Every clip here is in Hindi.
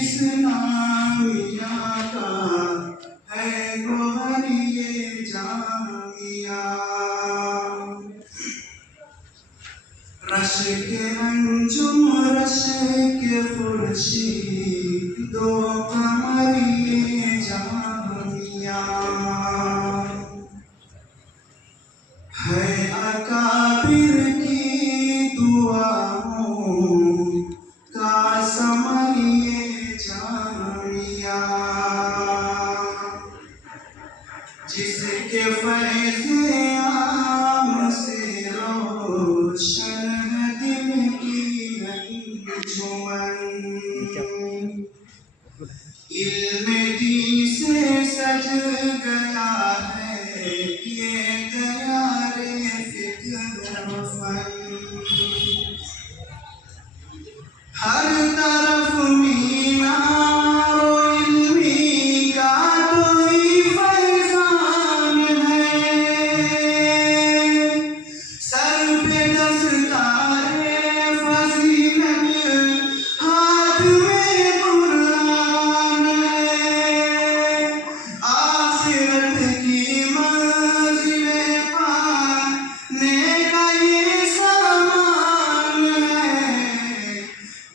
इस्लामिया का है गोहर ये जामिया। रश के अंजुम रश के खुर्शीद दो कमर ये जामिया। है अकाबिर की दुआओं का समर ये जामिया। जिसके फैज़े आम से रोशन है दिल की अंजुमन। इल्मे दीन से सज गया है ये तैयारे फिक्र फन। हर तरफ मीनारो इल्मी का कोई फैज़ान है। सर पे दस्तारे फजीलत हाथ में कुरान है। आखिरत की मंज़िलें पाने का ये सामान है।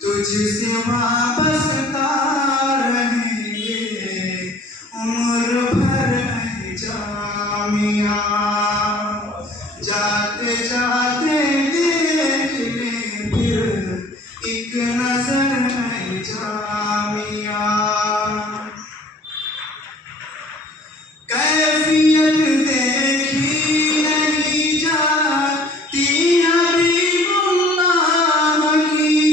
तुझसे वाबस्ता रहेंगे उम्र भर है जामिया। जाते जाते देख ले फिर एक नजर है जामिया। कैफियत देखी नहीं जाती हबीबुल्लाह की।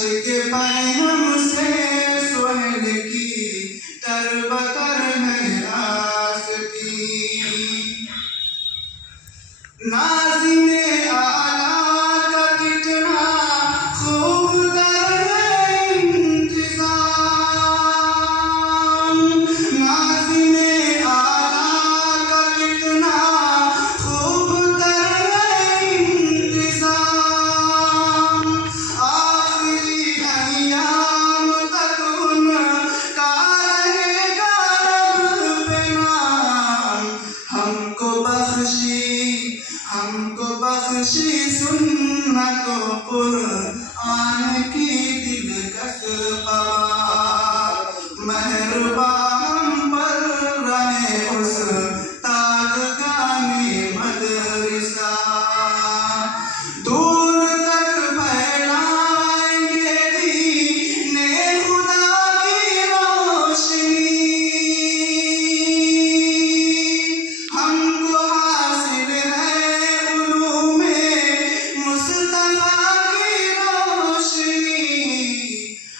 के पैम से सोहल की तरबतर है रास्ती। नाज़िमे आला का कितना खूब तर है इंतज़ाम। नाज़िमे आला का कितना खूब तर है इंतज़ाम। आखिरी अय्याम तक उनका रहेगा लब पे नाम। हमको बख्शी सुन्नतो कुरआन की दिलकश क़वा। मेहरबा हम पर रहे उस्ताद गाने मदरसा। दूर तक फैलाएंगे दीने खुदा की रोशनी। हमको हासिल है उलूमे मुस्तफा की रोशनी।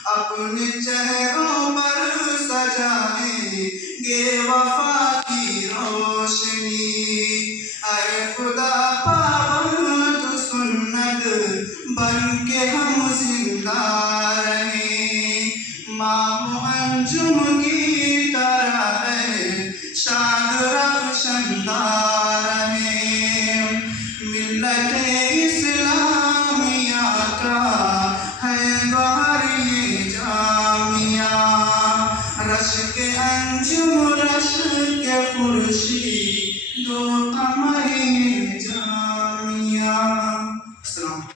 अपने चेहरों पर सजाएंगे वफा की रोशनी। ऐ खुदा पाबंद सुन्नत बन के हम जिंदा रहें। माँ अंजुम की